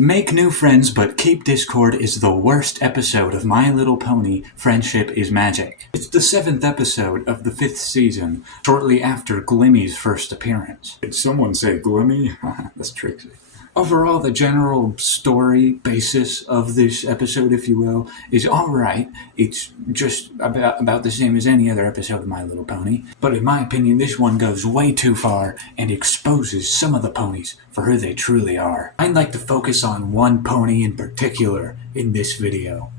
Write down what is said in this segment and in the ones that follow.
Make new friends but keep Discord is the worst episode of My Little Pony Friendship is Magic. It's the 7th episode of the 5th season, shortly after Glimmy's first appearance. Did someone say Glimmy? That's Trixie. Overall, the general story basis of this episode, if you will, is alright. It's just about the same as any other episode of My Little Pony. But in my opinion, this one goes way too far and exposes some of the ponies for who they truly are. I'd like to focus on one pony in particular in this video.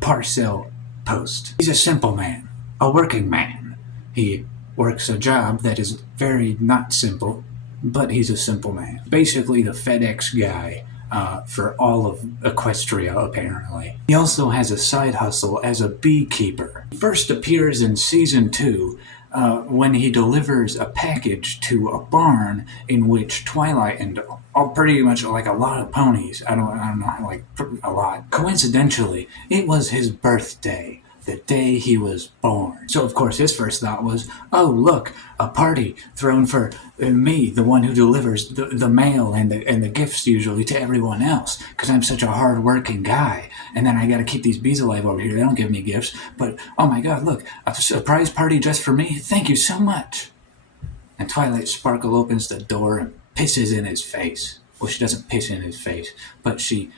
Parcel Post. He's a simple man. A working man. He works a job that is very not simple, but he's a simple man. Basically the FedEx guy for all of Equestria, apparently. He also has a side hustle as a beekeeper. He first appears in Season 2 when he delivers a package to a barn in which Twilight and pretty much like a lot of ponies, I don't know, like a lot. Coincidentally, it was his birthday. The day he was born. So of course his first thought was, oh look, a party thrown for me, the one who delivers the mail and the gifts usually to everyone else, because I'm such a hard-working guy, and then I gotta keep these bees alive over here. They don't give me gifts, but oh my god, look, a surprise party just for me? Thank you so much. And Twilight Sparkle opens the door and pisses in his face. Well, she doesn't piss in his face, but she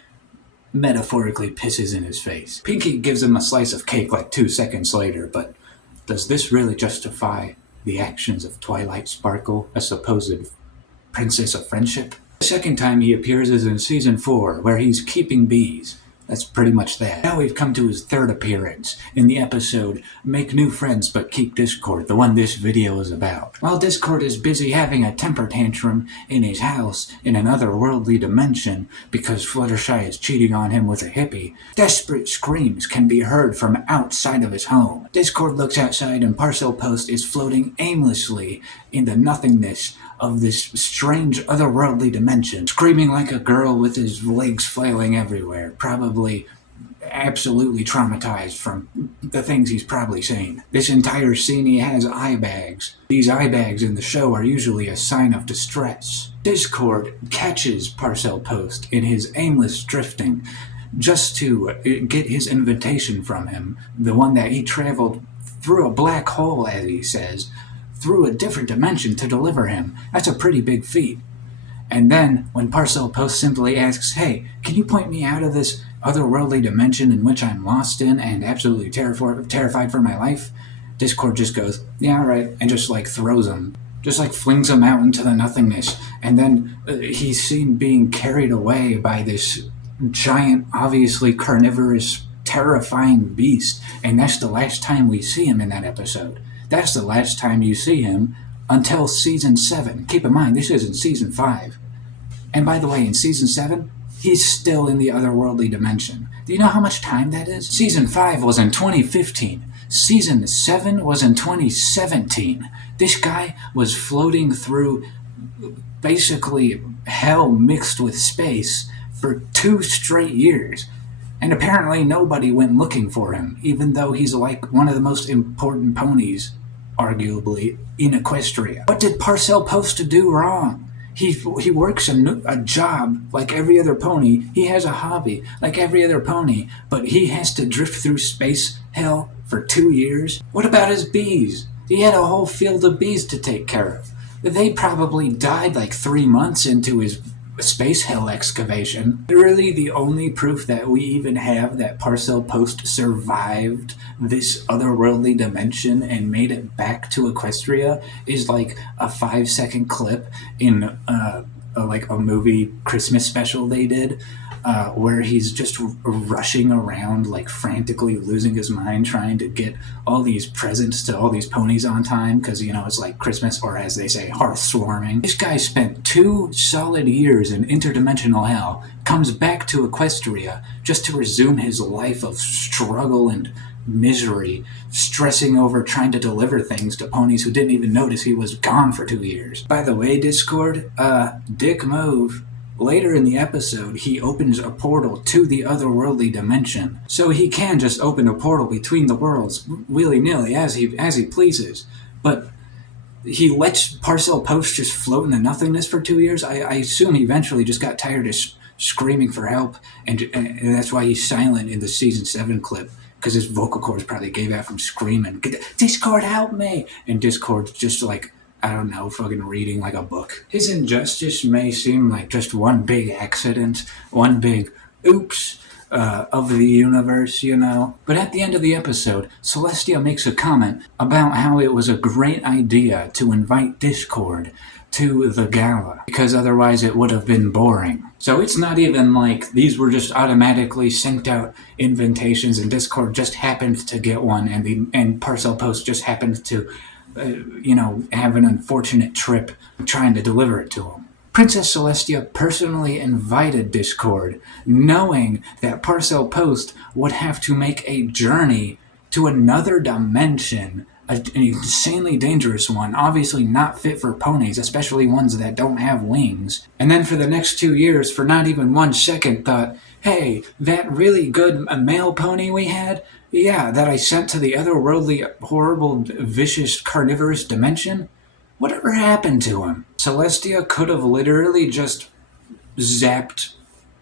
metaphorically pisses in his face. Pinkie gives him a slice of cake like 2 seconds later, but does this really justify the actions of Twilight Sparkle, a supposed princess of friendship? The second time he appears is in Season 4, where he's keeping bees. That's pretty much that. Now we've come to his third appearance in the episode Make New Friends But Keep Discord, the one this video is about. While Discord is busy having a temper tantrum in his house in an otherworldly dimension because Fluttershy is cheating on him with a hippie, desperate screams can be heard from outside of his home. Discord looks outside and Parcel Post is floating aimlessly in the nothingness of this strange otherworldly dimension, screaming like a girl with his legs flailing everywhere, probably absolutely traumatized from the things he's probably seen. This entire scene he has eye bags. These eye bags in the show are usually a sign of distress. Discord catches Parcel Post in his aimless drifting just to get his invitation from him, the one that he traveled through a black hole, as he says, through a different dimension to deliver him. That's a pretty big feat. And then, when Parcel Post simply asks, hey, can you point me out of this otherworldly dimension in which I'm lost in and absolutely terrified for my life, Discord just goes, yeah, right, and just like throws him. Just like flings him out into the nothingness. And then he's seen being carried away by this giant, obviously carnivorous, terrifying beast. And that's the last time we see him in that episode. That's the last time you see him until Season 7. Keep in mind, this isn't Season 5. And by the way, in Season 7, he's still in the otherworldly dimension. Do you know how much time that is? Season 5 was in 2015. Season 7 was in 2017. This guy was floating through basically hell mixed with space for 2 straight years. And apparently nobody went looking for him, even though he's like one of the most important ponies, arguably, in Equestria. What did Parcel Post do wrong? He works a job like every other pony. He has a hobby like every other pony, but he has to drift through space hell for 2 years? What about his bees? He had a whole field of bees to take care of. They probably died like 3 months into his space hell excavation. Literally the only proof that we even have that Parcel Post survived this otherworldly dimension and made it back to Equestria is like a 5-second clip in like a movie Christmas special they did, where he's just rushing around like frantically losing his mind trying to get all these presents to all these ponies on time because, you know, it's like Christmas, or as they say, hearth swarming. This guy spent 2 solid years in interdimensional hell, comes back to Equestria just to resume his life of struggle and misery, stressing over trying to deliver things to ponies who didn't even notice he was gone for 2 years. By the way, Discord, dick move. Later in the episode, he opens a portal to the otherworldly dimension, so he can just open a portal between the worlds willy-nilly as he pleases. But he lets Parcel Post just float in the nothingness for 2 years. I assume he eventually just got tired of screaming for help, and that's why he's silent in the season 7 clip, because his vocal cords probably gave out from screaming, Discord, help me! And Discord's just like, I don't know, fucking reading like a book. His injustice may seem like just one big accident, one big oops of the universe, you know. But at the end of the episode, Celestia makes a comment about how it was a great idea to invite Discord to the gala, because otherwise it would have been boring. So it's not even like these were just automatically sent out invitations and Discord just happened to get one, and Parcel Post just happened to have an unfortunate trip trying to deliver it to him. Princess Celestia personally invited Discord, knowing that Parcel Post would have to make a journey to another dimension, an insanely dangerous one, obviously not fit for ponies, especially ones that don't have wings. And then for the next 2 years, for not even 1 second, thought, hey, that really good male pony we had, yeah, that I sent to the otherworldly, horrible, vicious, carnivorous dimension, whatever happened to him? Celestia could have literally just zapped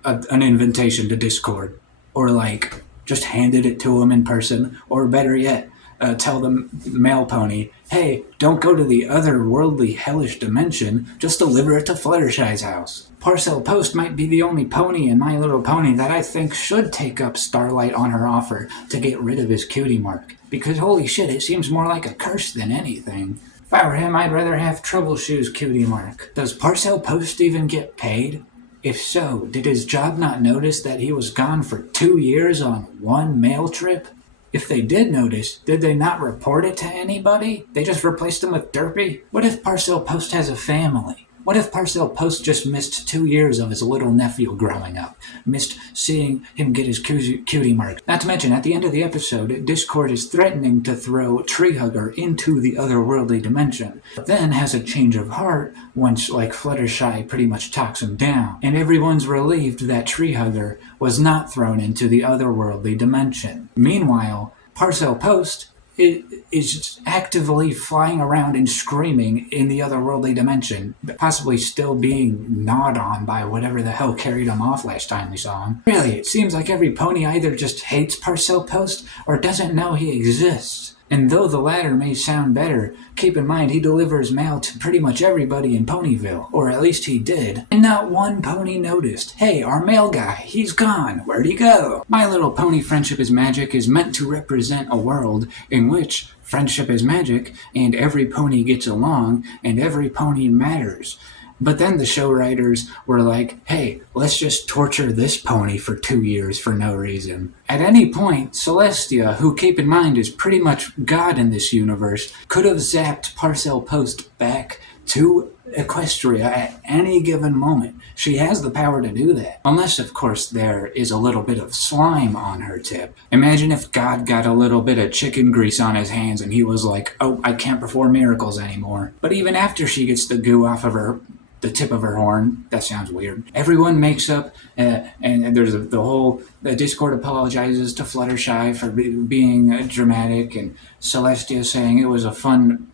an invitation to Discord, or like just handed it to him in person, or better yet, tell the male pony, hey, don't go to the otherworldly hellish dimension, just deliver it to Fluttershy's house. Parcel Post might be the only pony in My Little Pony that I think should take up Starlight on her offer to get rid of his cutie mark, because holy shit, it seems more like a curse than anything. If I were him, I'd rather have Troubleshoe's cutie mark. Does Parcel Post even get paid? If so, did his job not notice that he was gone for 2 years on one mail trip? If they did notice, did they not report it to anybody? They just replaced him with Derpy? What if Parcel Post has a family? What if Parcel Post just missed 2 years of his little nephew growing up? Missed seeing him get his cutie mark? Not to mention, at the end of the episode, Discord is threatening to throw Treehugger into the otherworldly dimension, but then has a change of heart once, like, Fluttershy pretty much talks him down, and everyone's relieved that Treehugger was not thrown into the otherworldly dimension. Meanwhile, Parcel Post is actively flying around and screaming in the otherworldly dimension, possibly still being gnawed on by whatever the hell carried him off last time we saw him. Really, it seems like every pony either just hates Parcel Post or doesn't know he exists. And though the latter may sound better, keep in mind he delivers mail to pretty much everybody in Ponyville, or at least he did. And not one pony noticed, hey, our mail guy, he's gone, where'd he go? My Little Pony Friendship is Magic is meant to represent a world in which friendship is magic, and every pony gets along, and every pony matters. But then the show writers were like, hey, let's just torture this pony for 2 years for no reason. At any point, Celestia, who keep in mind is pretty much God in this universe, could have zapped Parcel Post back to Equestria at any given moment. She has the power to do that. Unless, of course, there is a little bit of slime on her tip. Imagine if God got a little bit of chicken grease on his hands and he was like, oh, I can't perform miracles anymore. But even after she gets the goo off of the tip of her horn, that sounds weird, everyone makes up, and there's the Discord apologizes to Fluttershy for being dramatic, and Celestia saying it was a fun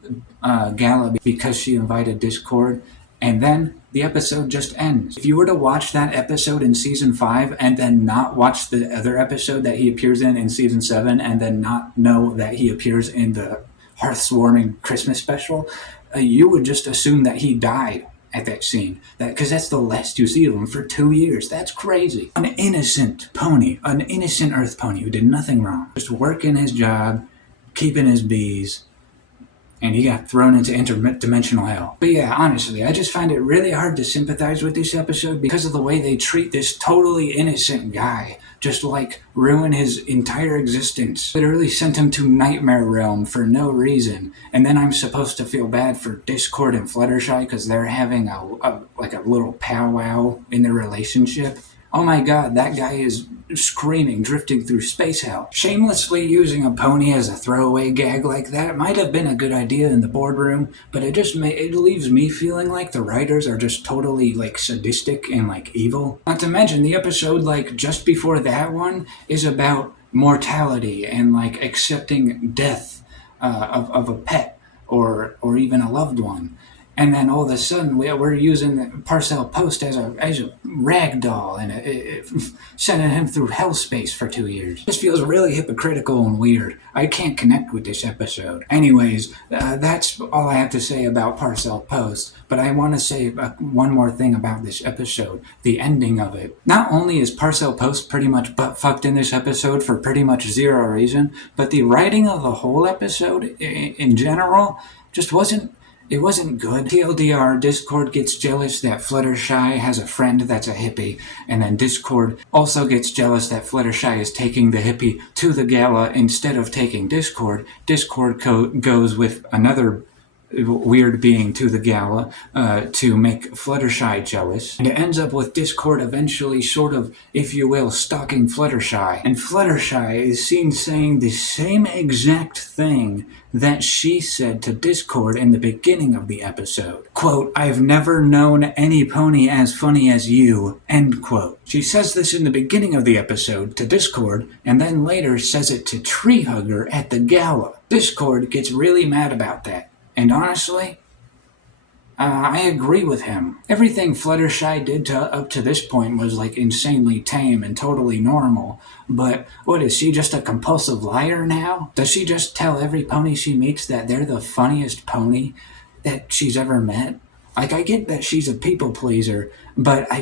gala because she invited Discord, and then the episode just ends. If you were to watch that episode in season 5 and then not watch the other episode that he appears in season 7 and then not know that he appears in the Hearthswarming Christmas special, you would just assume that he died at that scene, because that's the last you see of him for 2 years. That's crazy. An innocent pony, an innocent Earth pony who did nothing wrong, just working his job, keeping his bees, and he got thrown into interdimensional hell. But yeah, honestly, I just find it really hard to sympathize with this episode because of the way they treat this totally innocent guy, just like ruin his entire existence. Literally sent him to Nightmare Realm for no reason, and then I'm supposed to feel bad for Discord and Fluttershy because they're having a little powwow in their relationship. Oh my god, that guy is screaming, drifting through space hell. Shamelessly using a pony as a throwaway gag like that might have been a good idea in the boardroom, but it leaves me feeling like the writers are just totally sadistic and evil. Not to mention the episode just before that one is about mortality and accepting death of a pet or even a loved one. And then all of a sudden we're using the Parcel Post as a rag doll and sending him through hell space for 2 years. This feels really hypocritical and weird. I can't connect with this episode. Anyways, that's all I have to say about Parcel Post. But I want to say one more thing about this episode, the ending of it. Not only is Parcel Post pretty much butt fucked in this episode for pretty much zero reason, but the writing of the whole episode in general just wasn't good. TLDR, Discord gets jealous that Fluttershy has a friend that's a hippie, and then Discord also gets jealous that Fluttershy is taking the hippie to the gala instead of taking Discord. Discord goes with another weird being to the gala to make Fluttershy jealous. And it ends up with Discord eventually sort of, if you will, stalking Fluttershy. And Fluttershy is seen saying the same exact thing that she said to Discord in the beginning of the episode. Quote, "I've never known any pony as funny as you," end quote. She says this in the beginning of the episode to Discord, and then later says it to Tree Hugger at the gala. Discord gets really mad about that. And honestly, I agree with him. Everything Fluttershy did up to this point was like insanely tame and totally normal. But what, is she just a compulsive liar now? Does she just tell every pony she meets that they're the funniest pony that she's ever met? Like, I get that she's a people pleaser, but I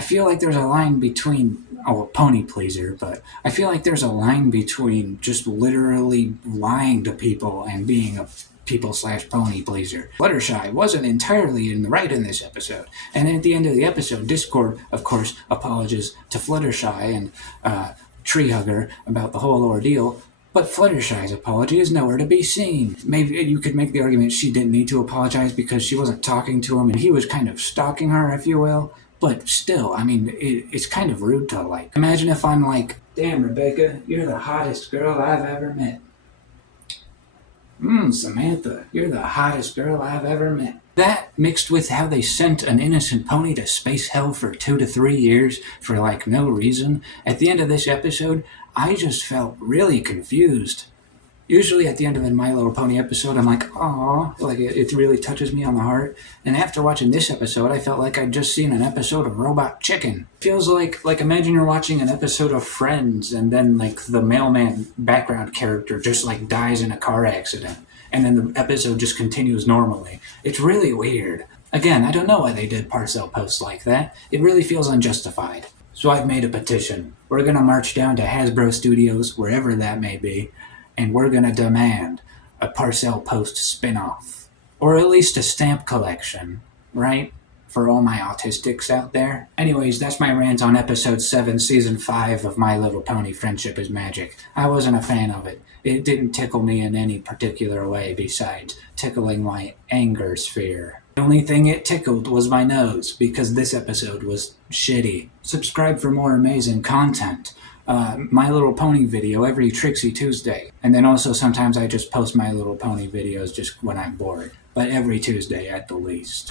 feel like there's a line between, a pony pleaser, but I feel like there's a line between just literally lying to people and being a people/pony pleaser. Fluttershy wasn't entirely in the right in this episode. And at the end of the episode, Discord, of course, apologizes to Fluttershy and Tree Hugger about the whole ordeal. But Fluttershy's apology is nowhere to be seen. Maybe you could make the argument she didn't need to apologize because she wasn't talking to him and he was kind of stalking her, if you will. But still, I mean, it's kind of rude to, like, imagine if I'm like, "Damn, Rebecca, you're the hottest girl I've ever met." Samantha, you're the hottest girl I've ever met. That, mixed with how they sent an innocent pony to space hell for 2 to 3 years for, like, no reason, at the end of this episode, I just felt really confused. Usually at the end of a My Little Pony episode, I'm like, "Aw," like it really touches me on the heart. And after watching this episode, I felt like I'd just seen an episode of Robot Chicken. Feels like imagine you're watching an episode of Friends and then like the mailman background character just like dies in a car accident. And then the episode just continues normally. It's really weird. Again, I don't know why they did Parcel Post like that. It really feels unjustified. So I've made a petition. We're gonna march down to Hasbro Studios, wherever that may be, and we're going to demand a Parcel Post spin-off. Or at least a stamp collection, right? For all my autistics out there. Anyways, that's my rant on episode 7, season 5 of My Little Pony Friendship is Magic. I wasn't a fan of it. It didn't tickle me in any particular way besides tickling my anger sphere. The only thing it tickled was my nose, because this episode was shitty. Subscribe for more amazing content. My Little Pony video every Trixie Tuesday. And then also sometimes I just post My Little Pony videos just when I'm bored. But every Tuesday at the least.